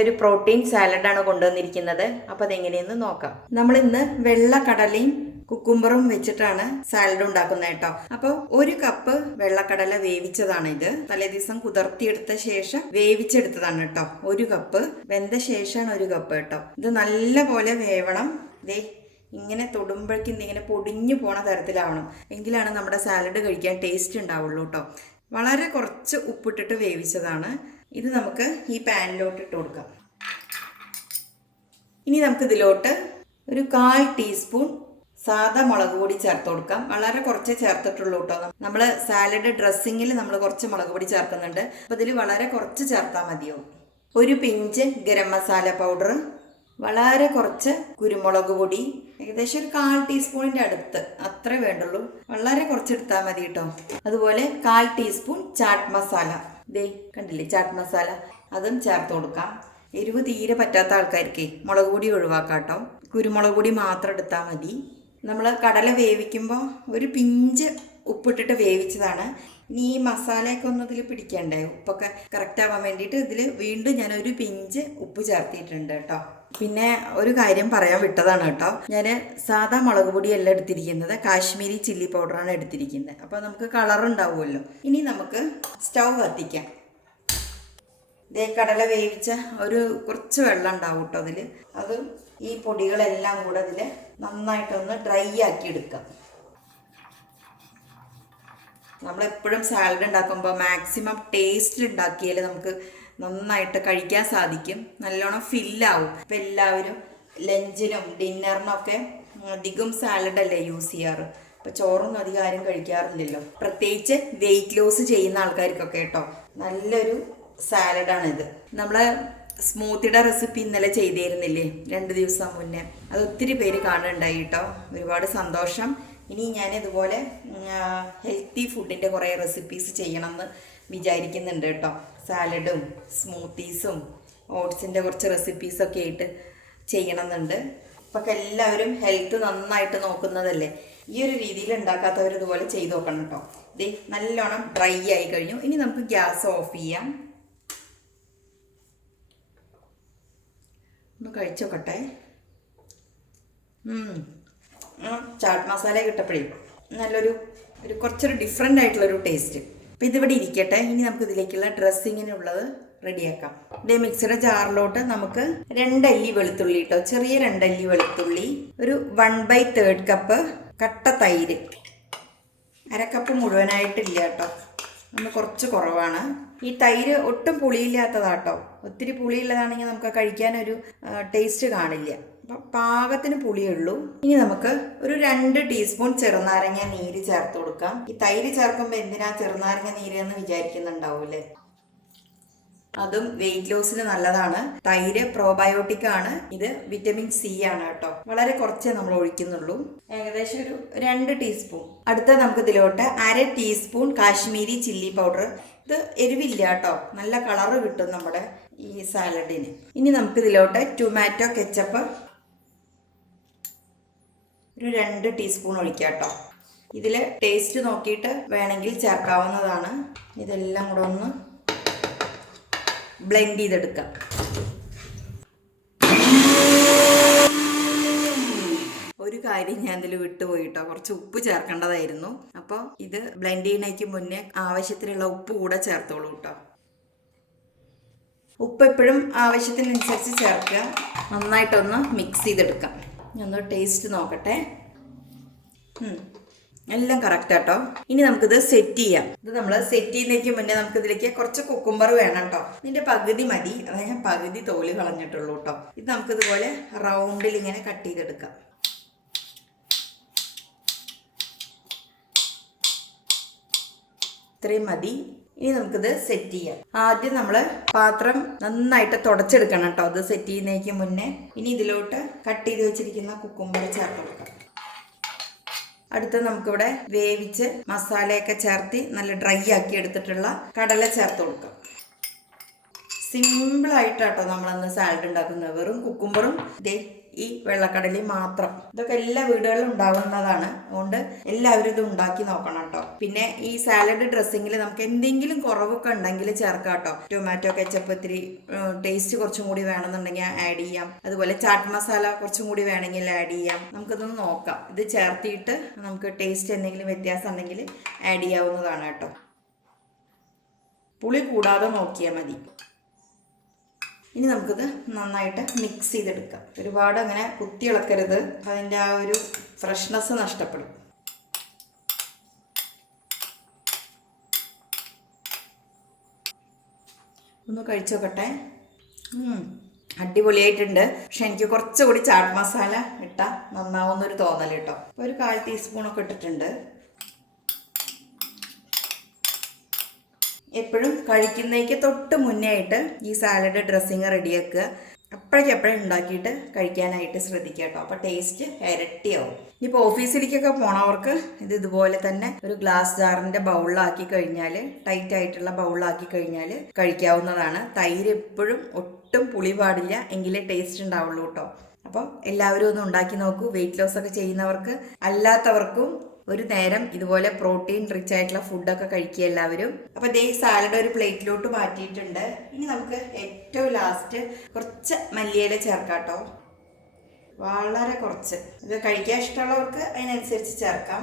നല്ലൊരു പ്രോട്ടീൻ സാലഡാണ് കൊണ്ടുവന്നിരിക്കുന്നത്. അപ്പോൾ അതെങ്ങനെയെന്ന് നോക്കാം. നമ്മൾ ഇന്ന് വെള്ള കടലയും കുക്കുംബറും വെച്ചിട്ടാണ് സാലഡ് ഉണ്ടാക്കുന്നത് കേട്ടോ. അപ്പോൾ ഒരു കപ്പ് വെള്ളക്കടല വേവിച്ചതാണ് ഇത്. തലേ ദിവസം കുതിർത്തിയെടുത്ത ശേഷം വേവിച്ചെടുത്തതാണ് കേട്ടോ. ഒരു കപ്പ്. വെന്ത ശേഷമാണ് ഒരു കപ്പ് കേട്ടോ. ഇത് നല്ല പോലെ വേവണം. ദേ ഇങ്ങനെ തൊടുമ്പോഴേക്കും ഇങ്ങനെ പൊടിഞ്ഞു പോണ തരത്തിലാവണം. എങ്കിലാണ് നമ്മുടെ സാലഡ് കഴിക്കാൻ ടേസ്റ്റ് ഉണ്ടാവുള്ളൂ കേട്ടോ. വളരെ കുറച്ച് ഉപ്പിട്ടിട്ട് വേവിച്ചതാണ്. ഇത് നമുക്ക് ഈ പാനിലോട്ട് ഇട്ട് കൊടുക്കാം. ഇനി നമുക്ക് ഇതിലോട്ട് ഒരു കാൽ ടീസ്പൂൺ സാധാ മുളക് പൊടി ചേർത്ത് കൊടുക്കാം. വളരെ കുറച്ചേ ചേർത്തിട്ടുള്ളൂ കേട്ടോ. നമ്മൾ സാലഡ് ഡ്രസ്സിങ്ങിൽ നമ്മൾ കുറച്ച് മുളക് പൊടി ചേർക്കുന്നുണ്ട്. അപ്പോൾ ഇതിൽ വളരെ കുറച്ച് ചേർത്താൽ മതിയാവും ഒരു പിഞ്ച് ഗരം മസാല പൗഡർ വളരെ കുറച്ച് കുരുമുളക് പൊടി ഏകദേശം ഒരു കാൽ ടീസ്പൂണിന്റെ അടുത്ത് അത്രേ വേണ്ടുള്ളൂ. വളരെ കുറച്ച് എടുത്താൽ മതി കേട്ടോ. അതുപോലെ കാൽ ടീസ്പൂൺ ചാട്ട് മസാല. ദേ കണ്ടില്ലേ ചാട്ട് മസാല? അതും ചേർത്ത് കൊടുക്കാം. എരിവ് തീരെ പറ്റാത്ത ആൾക്കാർക്ക് മുളക് പൊടി ഒഴിവാക്കാം കേട്ടോ കുരുമുളക് പൊടി മാത്രം എടുത്താൽ മതി. നമ്മൾ കടല വേവിക്കുമ്പോൾ ഒരു പിഞ്ച് ഉപ്പിട്ടിട്ട് വേവിച്ചതാണ്. ഇനി ഈ മസാലയൊക്കെ ഒന്ന് ഇതിൽ പിടിക്കണ്ടേ? ഉപ്പൊക്കെ കറക്റ്റ് ആവാൻ വേണ്ടിയിട്ട് ഇതിൽ വീണ്ടും ഞാൻ ഒരു പിഞ്ച് ഉപ്പ് ചേർത്തിയിട്ടുണ്ട് കേട്ടോ. പിന്നെ ഒരു കാര്യം പറയാൻ വിട്ടതാണ് കേട്ടോ. ഞാൻ സാധാ മുളക് പൊടിയല്ല എടുത്തിരിക്കുന്നത്. കാശ്മീരി ചില്ലി പൗഡറാണ് എടുത്തിരിക്കുന്നത്. അപ്പോൾ നമുക്ക് കളർ ഉണ്ടാവുമല്ലോ. ഇനി നമുക്ക് സ്റ്റൗ കത്തിക്കാം. ഇതേ കടല വേവിച്ച ഒരു കുറച്ച് വെള്ളം ഉണ്ടാവും കേട്ടോ അതിൽ അത് ഈ പൊടികളെല്ലാം കൂടെ അതിൽ നന്നായിട്ടൊന്ന് ഡ്രൈ ആക്കി എടുക്കാം. നമ്മളെപ്പോഴും സാലഡ് ഉണ്ടാക്കുമ്പോൾ മാക്സിമം ടേസ്റ്റിൽ ഉണ്ടാക്കിയാൽ നമുക്ക് നന്നായിട്ട് കഴിക്കാൻ സാധിക്കും. നല്ലോണം ഫില്ലാവും ഇപ്പം എല്ലാവരും ലഞ്ചിനും ഡിന്നറിനും ഒക്കെ അധികം സാലഡ് അല്ലേ യൂസ് ചെയ്യാറ്? അപ്പോൾ ചോറൊന്നും അധികം ആരും കഴിക്കാറില്ലല്ലോ. പ്രത്യേകിച്ച് വെയിറ്റ് ലോസ് ചെയ്യുന്ന ആൾക്കാർക്കൊക്കെ കേട്ടോ. നല്ലൊരു സാലഡാണിത് നമ്മൾ സ്മൂത്തിയുടെ റെസിപ്പി ഇന്നലെ ചെയ്തിരുന്നില്ലേ? രണ്ട് ദിവസം മുന്നേ. അത് ഒത്തിരി പേര് കാണുന്നുണ്ടായി കേട്ടോ. ഒരുപാട് സന്തോഷം. ഇനി ഞാൻ ഇതുപോലെ ഹെൽത്തി ഫുഡിന്റെ കുറേ റെസിപ്പീസ് ചെയ്യണമെന്ന് വിചാരിക്കുന്നുണ്ട് കേട്ടോ. സാലഡും സ്മൂത്തീസും ഓട്സിന്റെ കുറച്ച് റെസിപ്പീസൊക്കെ ആയിട്ട് ചെയ്യണമെന്നുണ്ട്. ഇപ്പം എല്ലാവരും ഹെൽത്ത് നന്നായിട്ട് നോക്കുന്നതല്ലേ? ഈ ഒരു രീതിയിൽ ഉണ്ടാക്കാത്തവർ ഇതുപോലെ ചെയ്ത് നോക്കണം കേട്ടോ. ദേ നല്ലോണം ഡ്രൈ ആയി കഴിഞ്ഞു. ഇനി നമുക്ക് ഗ്യാസ് ഓഫ് ചെയ്യാം. ഒന്ന് കഴിച്ചോക്കട്ടെ ചാട്ട് മസാല കിട്ടപ്പോഴേ. നല്ലൊരു ഒരു കുറച്ചൊരു ഡിഫറെന്റ് ആയിട്ടുള്ളൊരു ടേസ്റ്റ് അപ്പം ഇതിവിടെ ഇരിക്കട്ടെ. ഇനി നമുക്ക് ഇതിലേക്കുള്ള ഡ്രസ്സിങ്ങിനുള്ളത് റെഡിയാക്കാം. ഇതേ മിക്സിയുടെ ജാറിലോട്ട് നമുക്ക് രണ്ടല്ലി വെളുത്തുള്ളി കേട്ടോ ചെറിയ രണ്ടല്ലി വെളുത്തുള്ളി ഒരു വൺ ബൈ തേർഡ് കപ്പ് കട്ട തൈര്. അരക്കപ്പ് മുഴുവനായിട്ടില്ല കേട്ടോ. നമ്മൾ കുറച്ച് കുറവാണ്. ഈ തൈര് ഒട്ടും പുളിയില്ലാത്തതാട്ടോ. ഒത്തിരി പുളിയുള്ളതാണെങ്കിൽ നമുക്ക് കഴിക്കാനൊരു ടേസ്റ്റ് കാണില്ല. അപ്പം പാകത്തിന് പുളിയുള്ളൂ. ഇനി നമുക്ക് ഒരു രണ്ട് ടീസ്പൂൺ ചെറുനാരങ്ങ നീര് ചേർത്ത് കൊടുക്കാം. ഈ തൈര് ചേർക്കുമ്പോൾ എന്തിനാ ചെറുനാരങ്ങ നീര് എന്ന് വിചാരിക്കുന്നുണ്ടാവൂലേ അതും വെയിറ്റ് ലോസിന് നല്ലതാണ്. തൈര് പ്രോബയോട്ടിക് ആണ്. ഇത് വിറ്റമിൻ സി ആണ് കേട്ടോ. വളരെ കുറച്ചേ നമ്മൾ ഒഴിക്കുന്നുള്ളൂ. ഏകദേശം ഒരു രണ്ട് ടീസ്പൂൺ. അടുത്ത നമുക്ക് ഇതിലോട്ട് അര ടീസ്പൂൺ കാശ്മീരി ചില്ലി പൗഡർ. ഇത് എരിവില്ല കേട്ടോ. നല്ല കളറ് കിട്ടും നമ്മുടെ ഈ സാലഡിന്. ഇനി നമുക്ക് ഇതിലോട്ട് ടൊമാറ്റോ കെച്ചപ്പ് ഒരു രണ്ട് ടീസ്പൂൺ ഒഴിക്കാം കേട്ടോ ഇതിൽ ടേസ്റ്റ് നോക്കിയിട്ട് വേണമെങ്കിൽ ചേർക്കാവുന്നതാണ്. ഇതെല്ലാം കൂടെ ഒന്ന് ബ്ലെൻഡ് ചെയ്തെടുക്കാം. ഒരു കാര്യം ഞാൻ ഇതിൽ വിട്ടുപോയിട്ടോ കുറച്ച് ഉപ്പ് ചേർക്കേണ്ടതായിരുന്നു. അപ്പോൾ ഇത് ബ്ലെൻഡ് ചെയ്യുന്നതിന് മുന്നേ ആവശ്യത്തിനുള്ള ഉപ്പ് കൂടെ ചേർത്തോളൂ കേട്ടോ. ഉപ്പ് എപ്പോഴും ആവശ്യത്തിനനുസരിച്ച് ചേർക്കുക. നന്നായിട്ടൊന്ന് മിക്സ് ചെയ്തെടുക്കാം. ഒന്ന് ടേസ്റ്റ് നോക്കട്ടെ. എല്ലാം കറക്റ്റ് ആട്ടോ. ഇനി നമുക്കിത് സെറ്റ് ചെയ്യാം. ഇത് നമ്മൾ സെറ്റ് ചെയ്യുന്നതിന് മുന്നേ നമുക്ക് ഇതിലേക്ക് കുറച്ച് കുക്കുംബർ വേണം കേട്ടോ ഇതിന്റെ പകുതി മതി. അതായത് ഞാൻ പകുതി തോൽ കളഞ്ഞിട്ടുള്ളൂ കേട്ടോ ഇത് നമുക്ക് ഇതുപോലെ റൗണ്ടിൽ ഇങ്ങനെ കട്ട് ചെയ്തെടുക്കാം. ഇത്രയും മതി. ഇനി നമുക്കിത് സെറ്റ് ചെയ്യാം. ആദ്യം നമ്മൾ പാത്രം നന്നായിട്ട് തുടച്ചെടുക്കണം കേട്ടോ അത് സെറ്റ് ചെയ്യുന്നതിന് മുന്നേ. ഇനി ഇതിലോട്ട് കട്ട് ചെയ്ത് വെച്ചിരിക്കുന്ന കുക്കുംബർ ചേർത്ത് കൊടുക്കാം. അടുത്ത് നമുക്കിവിടെ വേവിച്ച് മസാലയൊക്കെ ചേർത്തി നല്ല ഡ്രൈ ആക്കി എടുത്തിട്ടുള്ള കടല ചേർത്ത് കൊടുക്കാം. സിമ്പിളായിട്ടാട്ടോ നമ്മളന്ന് സാലഡ് ഉണ്ടാക്കുന്നത്. വെറും കുക്കുമ്പറും ദേ ഈ വെള്ളക്കടലി മാത്രം. ഇതൊക്കെ എല്ലാ വീടുകളിലും ഉണ്ടാവുന്നതാണ് അതുകൊണ്ട് എല്ലാവരും ഇത് ഉണ്ടാക്കി നോക്കണം കേട്ടോ. പിന്നെ ഈ സാലഡ് ഡ്രസ്സിങ്ങിൽ നമുക്ക് എന്തെങ്കിലും കുറവൊക്കെ ഉണ്ടെങ്കിൽ ചേർക്കാം കേട്ടോ. ടൊമാറ്റോ കെച്ചപ്പ് ഇത്തിരി ടേസ്റ്റ് കുറച്ചും കൂടി വേണമെന്നുണ്ടെങ്കിൽ ആഡ് ചെയ്യാം. അതുപോലെ ചാട്ട് മസാല കുറച്ചും കൂടി വേണമെങ്കിൽ ആഡ് ചെയ്യാം. നമുക്കിതൊന്ന് നോക്കാം. ഇത് ചേർത്തിയിട്ട് നമുക്ക് ടേസ്റ്റ് എന്തെങ്കിലും വ്യത്യാസം ഉണ്ടെങ്കിൽ ആഡ് ചെയ്യാവുന്നതാണ് കേട്ടോ. പുളി കൂടാതെ നോക്കിയാൽ മതി. ഇനി നമുക്കിത് നന്നായിട്ട് മിക്സ് ചെയ്തെടുക്കാം. ഒരുപാട് അങ്ങനെ കുത്തി ഇളക്കരുത്. അതിന്റെ ആ ഒരു ഫ്രഷ്നെസ് നഷ്ടപ്പെടും. ഒന്ന് കഴിച്ചു നോക്കട്ടെ. അടിപൊളിയായിട്ടുണ്ട്. പക്ഷെ എനിക്ക് കുറച്ചുകൂടി ചാട്ട് മസാല ഇട്ടാൽ നന്നാവുന്നൊരു തോന്നൽ കേട്ടോ. ഒരു കാൽ ടീസ്പൂണൊക്കെ ഇട്ടിട്ടുണ്ട്. എപ്പോഴും കഴിക്കുന്നതിക്ക് തൊട്ട് മുന്നേ ആയിട്ട് ഈ സാലഡ് ഡ്രസ്സിങ് റെഡിയാക്കുക. അപ്പോഴേക്കപ്പോഴും ഉണ്ടാക്കിയിട്ട് കഴിക്കാനായിട്ട് ശ്രദ്ധിക്കുക കേട്ടോ. അപ്പോൾ ടേസ്റ്റ് ഇരട്ടിയാവും. ഇപ്പോൾ ഓഫീസിലേക്കൊക്കെ പോണവർക്ക് ഇത് ഇതുപോലെ തന്നെ ഒരു ഗ്ലാസ് ജാറിന്റെ ബൗളിലാക്കി കഴിഞ്ഞാൽ ടൈറ്റ് ആയിട്ടുള്ള ബൗളിലാക്കി കഴിഞ്ഞാൽ കഴിക്കാവുന്നതാണ്. തൈര് എപ്പോഴും ഒട്ടും പുളി പാടില്ല എങ്കിലേ ടേസ്റ്റ് ഉണ്ടാവുള്ളൂ കേട്ടോ. അപ്പോൾ എല്ലാവരും ഒന്ന് ഉണ്ടാക്കി നോക്കൂ. വെയിറ്റ് ലോസ് ഒക്കെ ചെയ്യുന്നവർക്ക് അല്ലാത്തവർക്കും ഒരു നേരം ഇതുപോലെ പ്രോട്ടീൻ റിച്ച് ആയിട്ടുള്ള ഫുഡൊക്കെ കഴിക്കുക എല്ലാവരും. അപ്പൊ ദേ സാലഡ് ഒരു പ്ലേറ്റിലോട്ട് മാറ്റിയിട്ടുണ്ട്. ഇനി നമുക്ക് ഏറ്റവും ലാസ്റ്റ് കുറച്ച് മല്ലിയില ചേർക്കാട്ടോ. വളരെ കുറച്ച്. ഇത് കഴിക്കാൻ ഇഷ്ടമുള്ളവർക്ക് അതിനനുസരിച്ച് ചേർക്കാം.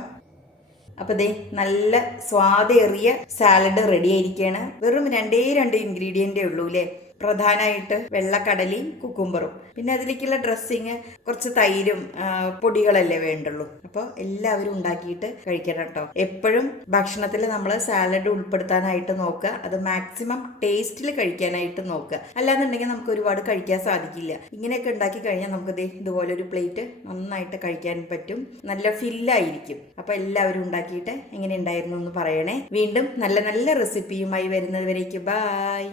അപ്പൊ ദേ നല്ല സ്വാദേറിയ സാലഡ് റെഡി ആയിരിക്കുകയാണ് വെറും രണ്ടേ രണ്ട് ഇൻഗ്രീഡിയന്റേ ഉള്ളൂ അല്ലേ പ്രധാനമായിട്ട് വെള്ളക്കടലയും കുക്കുംബറും പിന്നെ അതിലേക്കുള്ള ഡ്രസ്സിങ് കുറച്ച് തൈരും പൊടികളല്ലേ വേണ്ടുള്ളൂ. അപ്പോൾ എല്ലാവരും ഉണ്ടാക്കിയിട്ട് കഴിക്കണം കേട്ടോ. എപ്പോഴും ഭക്ഷണത്തിൽ നമ്മൾ സാലഡ് ഉൾപ്പെടുത്താനായിട്ട് നോക്കുക. അത് മാക്സിമം ടേസ്റ്റിൽ കഴിക്കാനായിട്ട് നോക്കുക. അല്ലാന്നുണ്ടെങ്കിൽ നമുക്ക് ഒരുപാട് കഴിക്കാൻ സാധിക്കില്ല. ഇങ്ങനെയൊക്കെ ഉണ്ടാക്കി കഴിഞ്ഞാൽ നമുക്ക് ഇതുപോലെ ഒരു പ്ലേറ്റ് നന്നായിട്ട് കഴിക്കാൻ പറ്റും. നല്ല ഫില്ലായിരിക്കും അപ്പോൾ എല്ലാവരും ഉണ്ടാക്കിയിട്ട് എങ്ങനെ ഉണ്ടായിരുന്നു എന്ന് പറയണേ. വീണ്ടും നല്ല നല്ല റെസിപ്പിയുമായി വരുന്നതുവരേക്ക് ബായ്